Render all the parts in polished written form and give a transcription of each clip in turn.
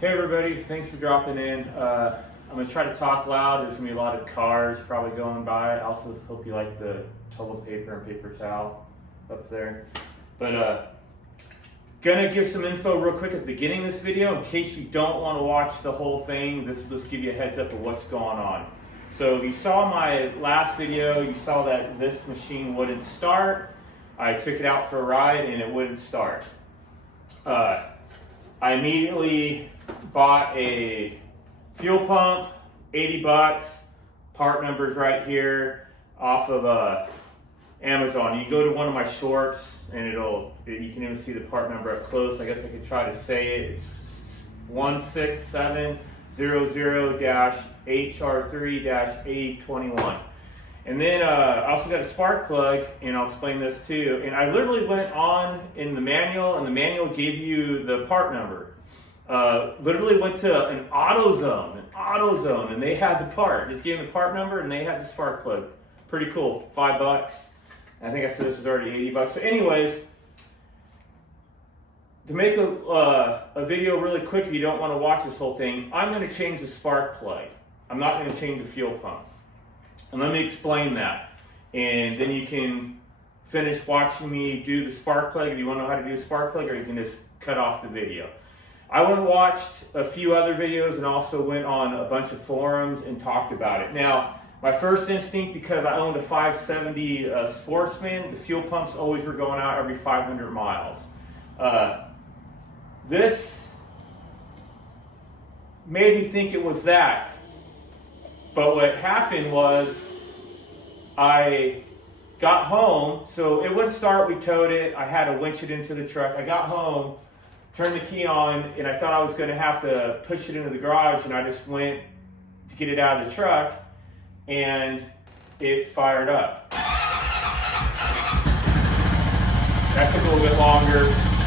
Hey everybody, thanks for dropping in. I'm going to try to talk loud. There's going to be a lot of cars probably going by. I also hope you like the toilet paper and paper towel up there. But gonna give some info real quick at the beginning of this video in case you don't want to watch the whole thing. This will just give you a heads up of what's going on. So if you saw my last video, you saw that this machine wouldn't start. I took it out for a ride and it wouldn't start. I immediately bought a fuel pump, 80 bucks, part numbers right here off of Amazon. You go to one of my shorts and you can even see the part number up close. I guess I could try to say it. It's 16700-HR3-A21. And then I also got a spark plug, and I'll explain this too. And I literally went on in the manual, and the manual gave you the part number. Literally went to an AutoZone, and they had the part. Just gave them the part number, and they had the spark plug. Pretty cool, $5. I think I said this was already 80 bucks. But anyways, to make a video really quick, if you don't want to watch this whole thing, I'm going to change the spark plug. I'm not going to change the fuel pump. And let me explain that. And then you can finish watching me do the spark plug if you want to know how to do a spark plug, or you can just cut off the video. I went and watched a few other videos and also went on a bunch of forums and talked about it. Now, my first instinct, because I owned a 570 Sportsman, the fuel pumps always were going out every 500 miles. This made me think it was that. But what happened was I got home, so it wouldn't start, we towed it, I had to winch it into the truck. I got home, turned the key on, and I thought I was going to have to push it into the garage, and I just went to get it out of the truck, and it fired up. That took a little bit longer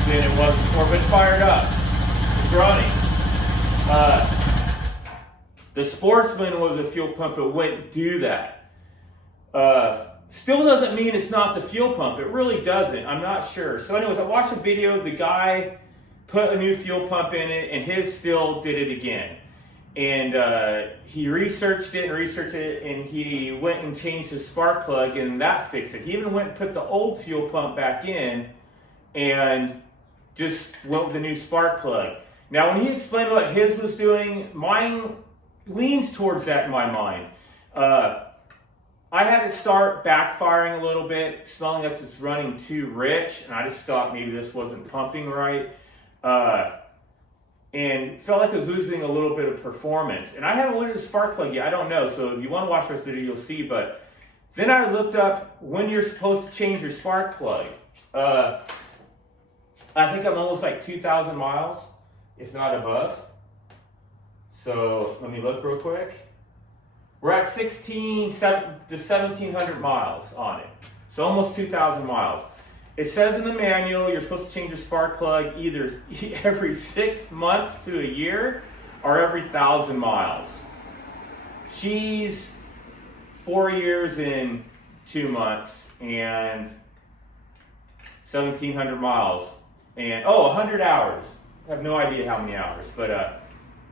than it was before, but it fired up. It's running. The Sportsman was a fuel pump, it wouldn't do that. Still doesn't mean it's not the fuel pump, it really doesn't, I'm not sure. So anyways, I watched a video, the guy put a new fuel pump in it, and his still did it again. And he researched it, and he went and changed his spark plug, and that fixed it. He even went and put the old fuel pump back in, and just went with the new spark plug. Now when he explained what his was doing, mine leans towards that in my mind. I had it start backfiring a little bit, smelling like it's running too rich, and I just thought maybe this wasn't pumping right. And felt like it was losing a little bit of performance. And I haven't looked at the spark plug yet, I don't know, so if you want to watch this video, you'll see. But then I looked up when you're supposed to change your spark plug. I think I'm almost like 2,000 miles, if not above. So let me look real quick. We're at 1,700 miles on it. So almost 2,000 miles. It says in the manual you're supposed to change your spark plug either every 6 months to a year or every 1,000 miles. She's 4 years and 2 months and 1,700 miles and 100 hours. I have no idea how many hours, but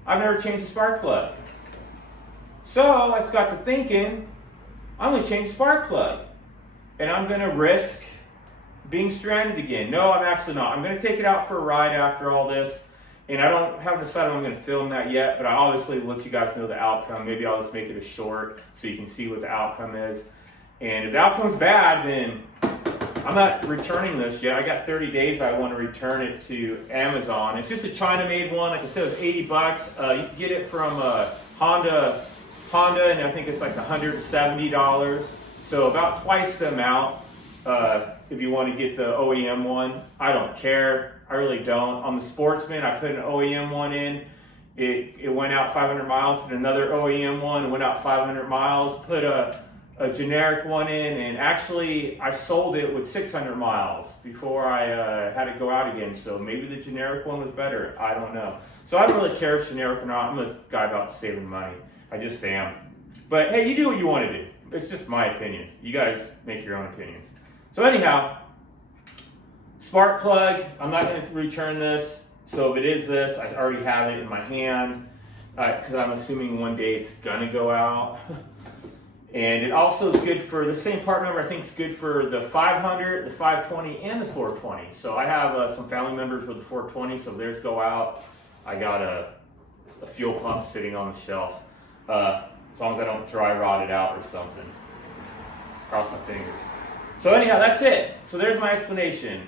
I've never changed the spark plug. So I just got to thinking, I'm going to change the spark plug. And I'm going to risk being stranded again. No, I'm actually not. I'm going to take it out for a ride after all this. And I haven't decided I'm going to film that yet, but I obviously will let you guys know the outcome. Maybe I'll just make it a short so you can see what the outcome is. And if the outcome's bad, then I'm not returning this yet. I got 30 days I want to return it to Amazon. It's just a China-made one. Like I said, it was 80 bucks. You can get it from Honda, and I think it's like $170. So about twice the amount if you want to get the OEM one. I don't care. I really don't. On the Sportsman, I put an OEM one in. It went out 500 miles. Put another OEM one, went out 500 miles. Put a generic one in, and actually I sold it with 600 miles before I had to go out again. So maybe the generic one was better. I don't know. So I don't really care if it's generic or not. I'm a guy about saving money. I just am. But hey, you do what you want to do. It's just my opinion. You guys make your own opinions. So anyhow, spark plug, I'm not going to return this. So if it is this, I already have it in my hand because I'm assuming one day it's gonna go out. And it also is good for the same part number. I think it's good for the 500, the 520, and the 420. So I have some family members with the 420, so theirs go out. I got a fuel pump sitting on the shelf. As long as I don't dry rot it out or something. Cross my fingers. So anyhow, that's it. So there's my explanation.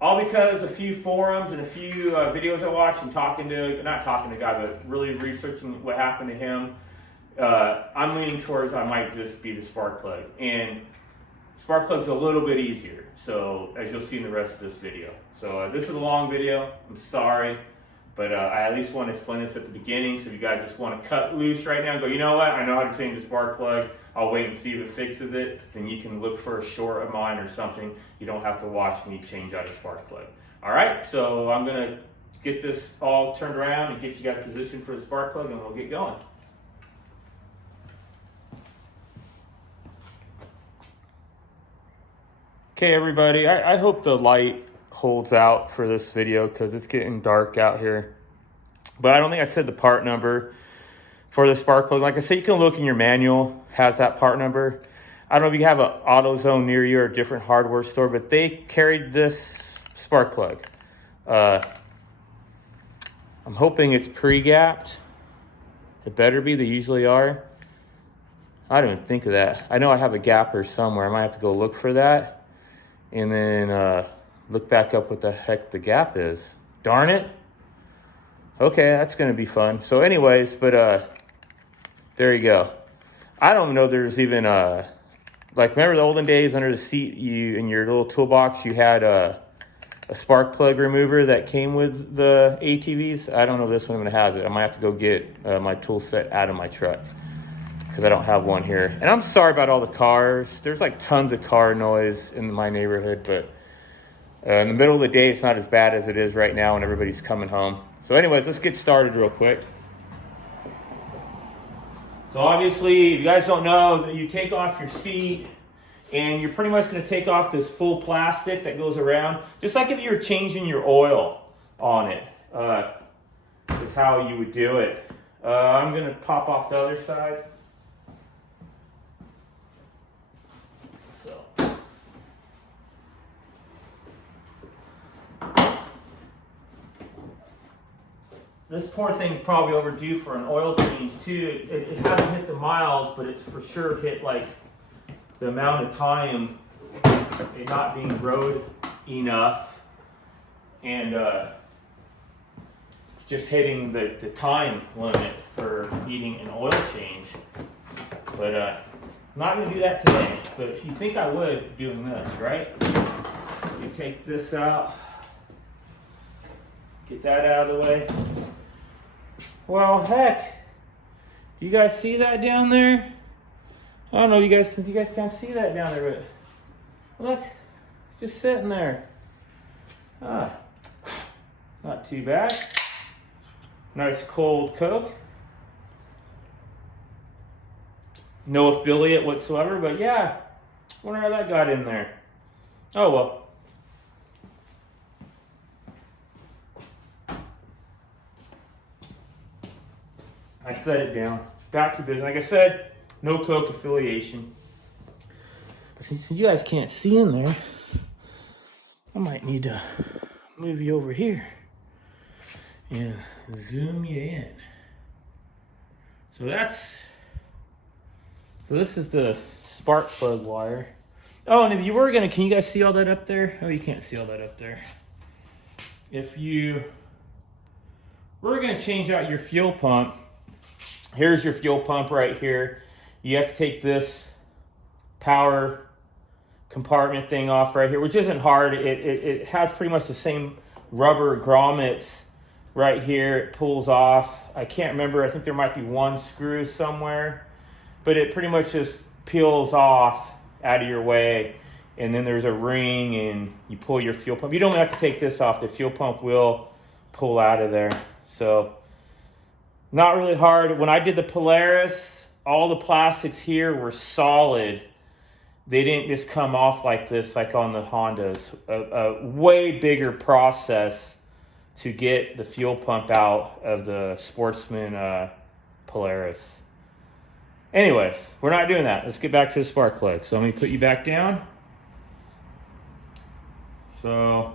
All because a few forums and a few videos I watched and not talking to God, but really researching what happened to him. I'm leaning towards I might just be the spark plug. And spark plug's a little bit easier. So as you'll see in the rest of this video. So this is a long video. I'm sorry. But I at least want to explain this at the beginning. So if you guys just want to cut loose right now and go, you know what? I know how to change the spark plug. I'll wait and see if it fixes it. Then you can look for a short of mine or something. You don't have to watch me change out a spark plug. All right. So I'm going to get this all turned around and get you guys positioned for the spark plug and we'll get going. Okay, everybody, I hope the light holds out for this video because it's getting dark out here. But I don't think I said the part number for the spark plug. Like I said, you can look in your manual, has that part number. I don't know if you have an AutoZone near you or a different hardware store, but they carried this spark plug. I'm hoping it's pre-gapped. It better be, they usually are. I didn't even think of that. I know I have a gapper somewhere. I might have to go look for that. And then look back up what the heck the gap is. Darn it. Okay, that's going to be fun. So anyways, but there you go. I don't know there's even, like remember the olden days under the seat, in your little toolbox, you had a spark plug remover that came with the ATVs. I don't know if this one even has it. I might have to go get my tool set out of my truck because I don't have one here. And I'm sorry about all the cars. There's like tons of car noise in my neighborhood, but in the middle of the day, it's not as bad as it is right now when everybody's coming home. So anyways, let's get started real quick. So obviously, if you guys don't know, that you take off your seat and you're pretty much going to take off this full plastic that goes around, just like if you were changing your oil on it. Is how you would do it. I'm going to pop off the other side. This poor thing's probably overdue for an oil change too. It hasn't hit the miles, but it's for sure hit like the amount of time it not being rode enough and just hitting the time limit for needing an oil change. But I'm not going to do that today, but you think I would doing this, right? You take this out, get that out of the way. Well, heck, you guys see that down there? I don't know, you guys can't see that down there, but look, just sitting there. Not too bad. Nice cold Coke. No affiliate whatsoever, but yeah, wonder how that got in there. Oh well. I set it down. Back to business. Like I said, no Coke affiliation. But since you guys can't see in there, I might need to move you over here and zoom you in. So this is the spark plug wire. Oh, and if you were gonna, can you guys see all that up there? Oh, you can't see all that up there. If you were gonna change out your fuel pump, here's your fuel pump right here. You have to take this power compartment thing off right here, which isn't hard. It has pretty much the same rubber grommets right here. It pulls off. I can't remember. I think there might be one screw somewhere, but it pretty much just peels off out of your way. And then there's a ring and you pull your fuel pump. You don't have to take this off. The fuel pump will pull out of there. So not really hard. When I did the Polaris, all the plastics here were solid. They didn't just come off like this, like on the Hondas. A way bigger process to get the fuel pump out of the Sportsman Polaris. Anyways, we're not doing that. Let's get back to the spark plug. So let me put you back down. So,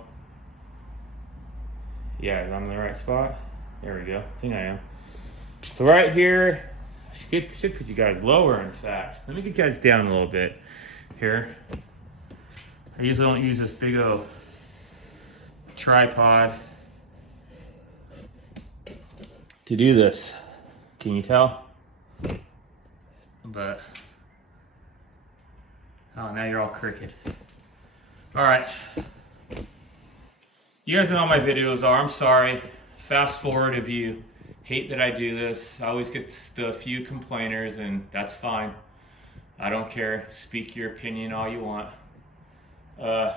yeah, I'm in the right spot. There we go. I think I am. So right here, I should put you guys lower, in fact. Let me get you guys down a little bit here. I usually don't use this big old tripod to do this. Can you tell? But, oh, now you're all crooked. All right. You guys know how my videos are. I'm sorry. Fast forward if you hate that I do this. I always get the few complainers, and that's fine. I don't care. Speak your opinion all you want. Why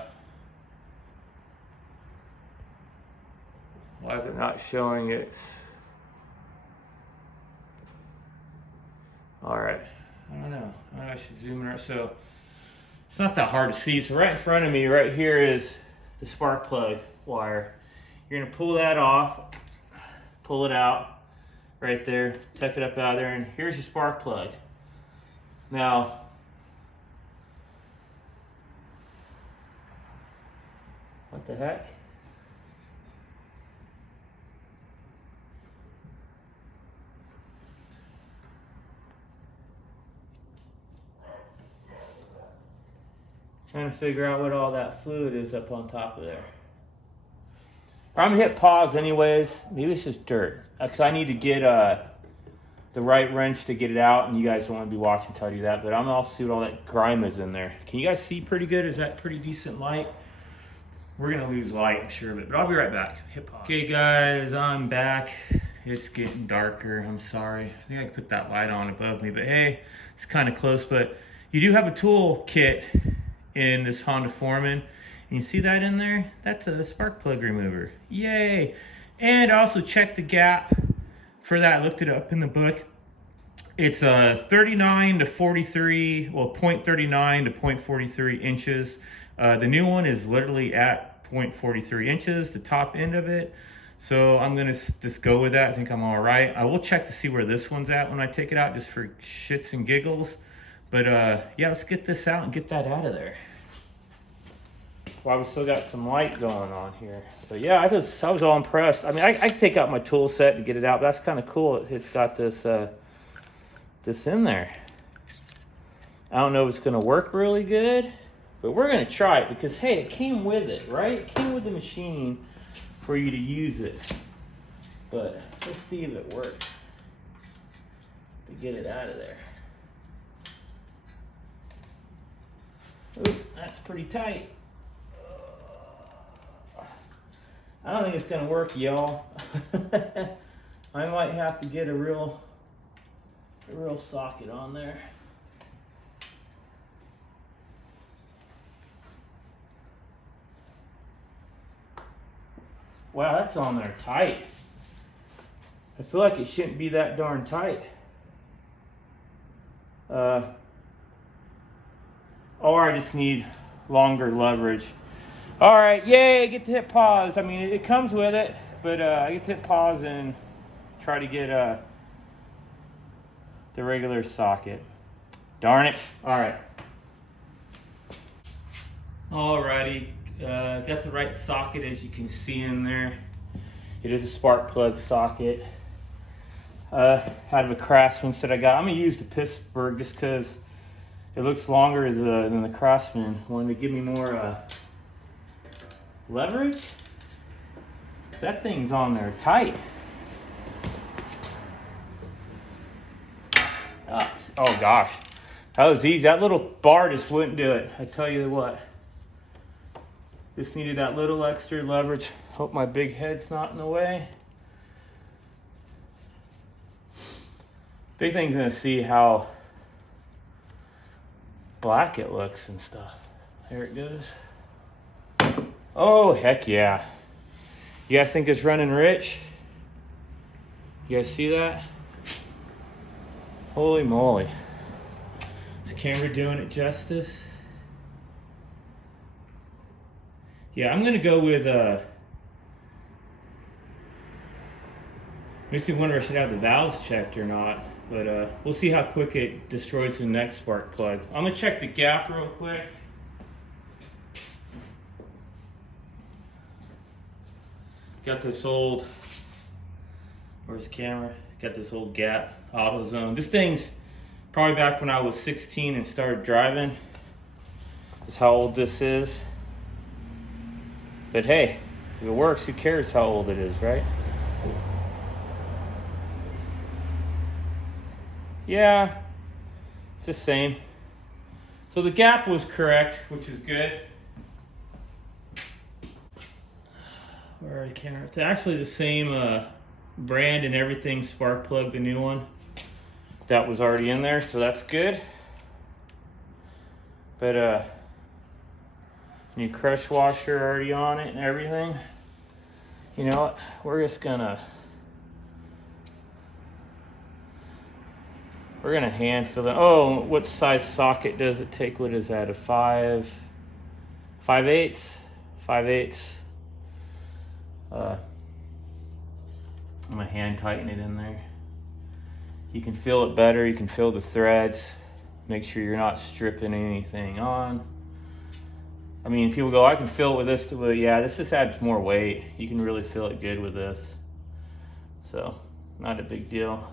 is it not showing its... All right. I don't know. I should zoom in. So it's not that hard to see. So right in front of me, right here is the spark plug wire. You're gonna pull that off, pull it out right there, tuck it up out of there, and here's your spark plug. Now, what the heck? Trying to figure out what all that fluid is up on top of there. I'm gonna hit pause anyways. Maybe it's just dirt. Because I need to get the right wrench to get it out, and you guys don't want to be watching until I do that. But I'm gonna also see what all that grime is in there. Can you guys see pretty good? Is that pretty decent light? We're gonna lose light, I'm sure of it, but I'll be right back. Hit pause. Okay guys, I'm back. It's getting darker, I'm sorry. I think I can put that light on above me, but hey, it's kind of close. But you do have a tool kit in this Honda Foreman. And you see that in there? That's a spark plug remover. Yay! And I also checked the gap for that. I looked it up in the book. It's 39 to 43, well, 0.39 to 0.43 inches. The new one is literally at 0.43 inches, the top end of it. So I'm gonna just go with that. I think I'm all right. I will check to see where this one's at when I take it out, just for shits and giggles. But yeah, let's get this out and get that out of there. Well, we still got some light going on here. But yeah, I was all impressed. I mean, I can take out my tool set to get it out, but that's kind of cool. It's got this this in there. I don't know if it's gonna work really good, but we're gonna try it because hey, it came with it, right? It came with the machine for you to use it. But let's see if it works to get it out of there. Ooh, that's pretty tight. I don't think it's gonna work, y'all. I might have to get a real socket on there. Wow, that's on there tight. I feel like it shouldn't be that darn tight. Or I just need longer leverage. All right, yay, I get to hit pause. I mean, it comes with it, but I get to hit pause and try to get the regular socket. Darn it. All right. Alrighty, got the right socket as you can see in there. It is a spark plug socket. Out of a Craftsman that I got. I'm gonna use the Pittsburgh just because it looks longer than the Craftsman. Wanted to give me more leverage. That thing's on there tight. Oh gosh, that was easy. That little bar just wouldn't do it. I tell you what. Just needed that little extra leverage. Hope my big head's not in the way. Big thing's gonna see how black it looks and stuff. There it goes. Oh, heck yeah. You guys think it's running rich? You guys see that? Holy moly. Is the camera doing it justice? Yeah, I'm gonna go with Makes me wonder if I should have the valves checked or not, but we'll see how quick it destroys the next spark plug. I'm gonna check the gap real quick. Got this old, where's the camera? Got this old Gap AutoZone. This thing's probably back when I was 16 and started driving. This is how old this is. But hey, if it works, who cares how old it is, right? Yeah, it's the same. So the gap was correct, which is good. Where are the camera? It's actually the same brand and everything, spark plug, the new one. That was already in there, so that's good. But new crush washer already on it and everything. You know what? We're gonna hand fill it. Oh, what size socket does it take? What is that? A 5/8? 5/8. I'm gonna hand tighten it in there. You can feel it better. You can feel the threads. Make sure you're not stripping anything on. I mean, people go, I can feel it with this. Well, yeah, this just adds more weight. You can really feel it good with this. So, not a big deal.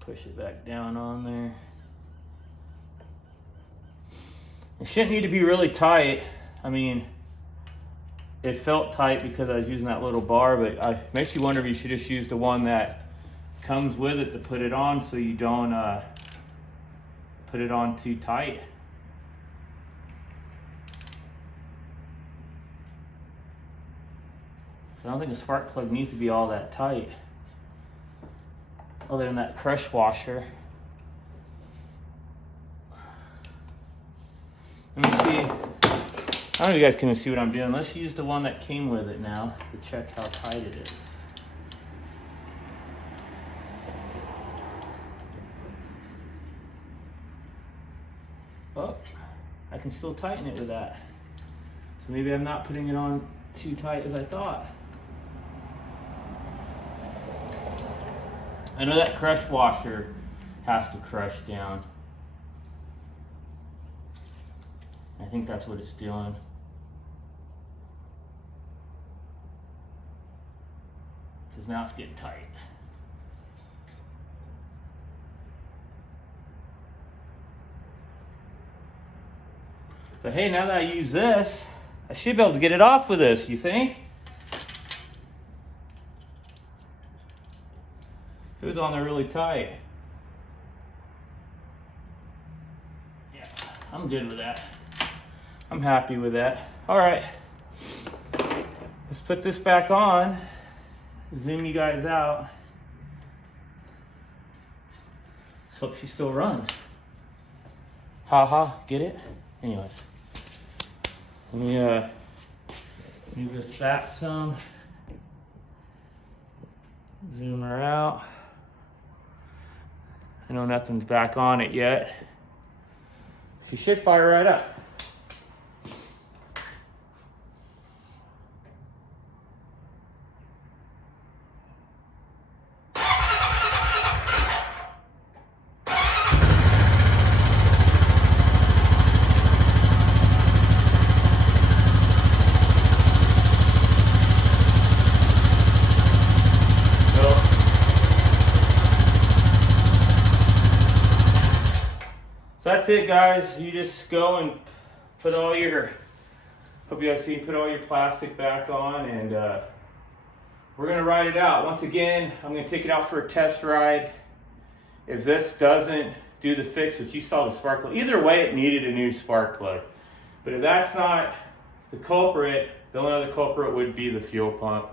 Push it back down on there. It shouldn't need to be really tight. I mean, it felt tight because I was using that little bar, but it makes you wonder if you should just use the one that comes with it to put it on so you don't put it on too tight. I don't think a spark plug needs to be all that tight, other than that crush washer. Let me see. I don't know if you guys can see what I'm doing. Let's use the one that came with it now to check how tight it is. Oh, I can still tighten it with that. So maybe I'm not putting it on too tight as I thought. I know that crush washer has to crush down. I think that's what it's doing. Because now it's getting tight. But hey, now that I use this, I should be able to get it off with this, you think? It was on there really tight. Yeah, I'm good with that. I'm happy with that. All right, let's put this back on. Zoom you guys out. Let's hope she still runs. Ha ha, get it? Anyways, let me move this back some. Zoom her out. I know nothing's back on it yet. She should fire right up. So that's it, guys. You just go and put all your, hope you guys see, put all your plastic back on, and we're gonna ride it out. Once again, I'm gonna take it out for a test ride. If this doesn't do the fix, which you saw the spark plug, either way it needed a new spark plug. But if that's not the culprit, the only other culprit would be the fuel pump.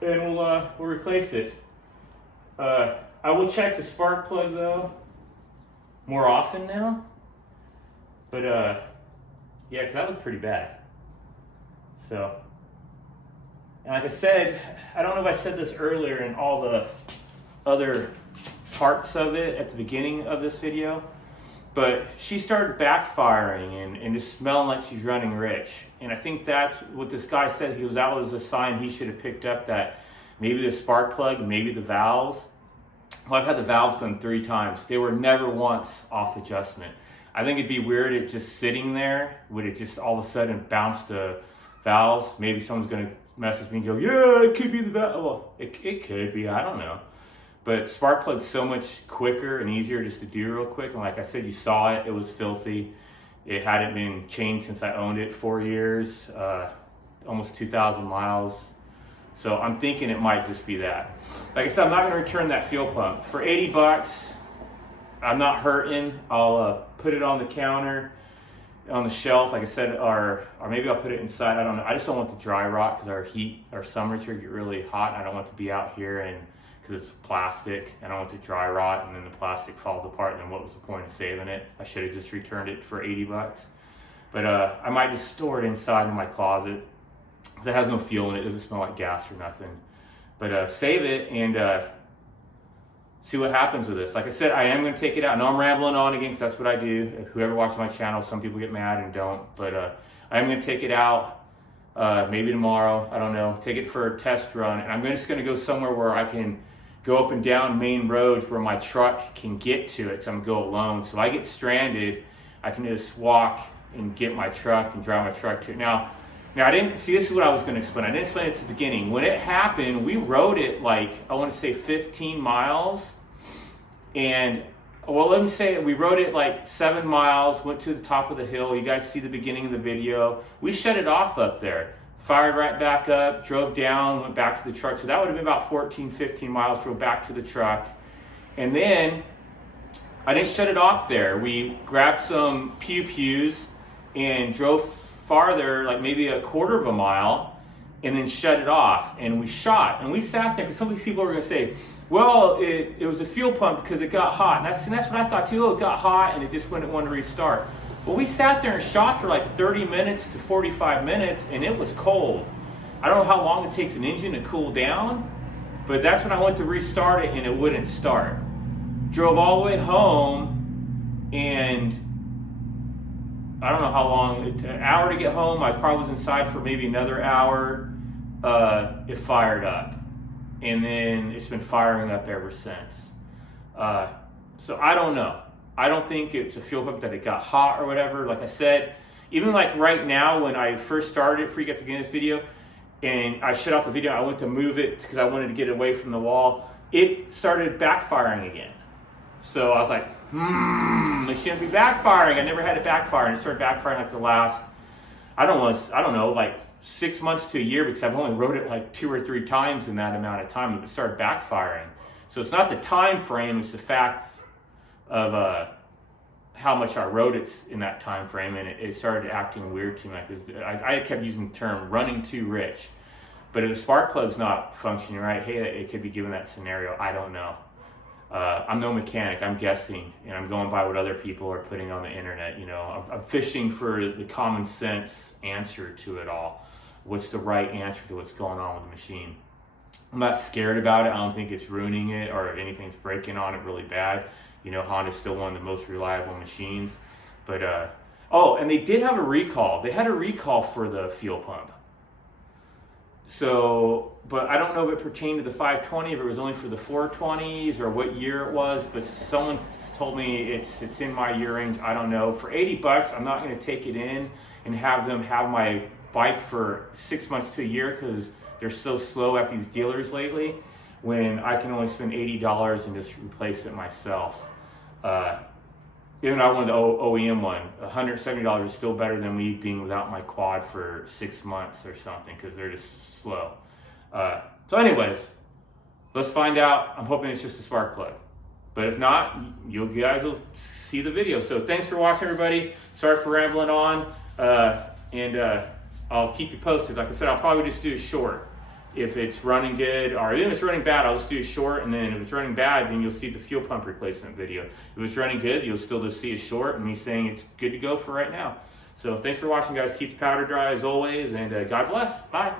And we'll replace it. I will check the spark plug though more often now, but yeah, because that looked pretty bad. So, and like I said, I don't know if I said this earlier in all the other parts of it at the beginning of this video, But she started backfiring and just smelling like she's running rich. And I think that's what this guy said. That was a sign he should have picked up, that maybe the spark plug, maybe the valves. Well, I've had the valves done 3 times. They were never once off adjustment. I think it'd be weird if just sitting there, would it just all of a sudden bounce the valves? Maybe someone's going to message me and go, yeah, it could be the valve. Well, it could be, I don't know. But spark plug's so much quicker and easier just to do real quick. And like I said, you saw it. It was filthy. It hadn't been changed since I owned it, 4 years, almost 2,000 miles. So I'm thinking it might just be that. Like I said, I'm not going to return that fuel pump. For 80 bucks, I'm not hurting. I'll put it on the counter, on the shelf, like I said, or maybe I'll put it inside. I don't know. I just don't want the dry rot because our summers here get really hot. I don't want to be out here and because it's plastic. I don't want to dry rot and then the plastic falls apart, and then what was the point of saving it? I should have just returned it for 80 bucks. But I might just store it inside in my closet because it has no fuel in it. It doesn't smell like gas or nothing. But save it and see what happens with this. Like I said, I am going to take it out. I know I'm rambling on again because that's what I do. Whoever watches my channel, some people get mad and don't. But I am going to take it out maybe tomorrow. I don't know. Take it for a test run. And I'm just going to go somewhere where I can go up and down main roads where my truck can get to it because I'm going to go alone. So if I get stranded, I can just walk and get my truck and drive my truck to it. Now I didn't see, this is what I was going to explain. I didn't explain it at the beginning. When it happened, we rode it like, I want to say 15 miles. And, well, let me say we rode it like 7 miles, went to the top of the hill. You guys see the beginning of the video. We shut it off up there, fired right back up, drove down, went back to the truck. So that would have been about 14, 15 miles, drove back to the truck. And then I didn't shut it off there. We grabbed some pew-pews and drove farther, like maybe a quarter of a mile, and then shut it off. And we shot, and we sat there because some people were going to say, well, it was the fuel pump because it got hot. And that's what I thought too. Oh, it got hot and it just wouldn't want to restart. Well, we sat there and shot for like 30 minutes to 45 minutes, and it was cold. I don't know how long it takes an engine to cool down, but that's when I went to restart it and it wouldn't start. Drove all the way home, and I don't know how long, an hour to get home. I probably was inside for maybe another hour. It fired up. And then it's been firing up ever since. So I don't know. I don't think it's a fuel pump that it got hot or whatever. Like I said, even like right now when I first started it, before you get to the beginning of this video, and I shut off the video, I went to move it because I wanted to get away from the wall. It started backfiring again. So I was like, it shouldn't be backfiring. I never had it backfire, and it started backfiring like the last, I don't know, like 6 months to a year, because I've only rode it like 2 or 3 times in that amount of time, and it started backfiring. So it's not the time frame, it's the fact of how much I rode it in that time frame, and it started acting weird to me. I kept using the term running too rich. But if the spark plug's not functioning right, hey, it could be given that scenario. I don't know. I'm no mechanic, I'm guessing, and I'm going by what other people are putting on the internet. You know, I'm fishing for the common sense answer to it all. What's the right answer to what's going on with the machine? I'm not scared about it. I don't think it's ruining it or anything's breaking on it really bad. You know, Honda's still one of the most reliable machines. But, oh, and they did have a recall. They had a recall for the fuel pump. So, but I don't know if it pertained to the 520, if it was only for the 420s or what year it was, but someone told me it's in my year range. I don't know. For 80 bucks, I'm not going to take it in and have them have my bike for 6 months to a year because they're so slow at these dealers lately, when I can only spend $80 and just replace it myself. Even though I wanted the OEM one, $170 is still better than me being without my quad for 6 months or something, because they're just slow. So anyways, let's find out. I'm hoping it's just a spark plug. But if not, you guys will see the video. So thanks for watching, everybody. Sorry for rambling on. And I'll keep you posted. Like I said, I'll probably just do a short. If it's running good, or even if it's running bad, I'll just do a short, and then if it's running bad, then you'll see the fuel pump replacement video. If it's running good, you'll still just see a short and me saying it's good to go for right now. So thanks for watching, guys. Keep the powder dry as always, and God bless. Bye.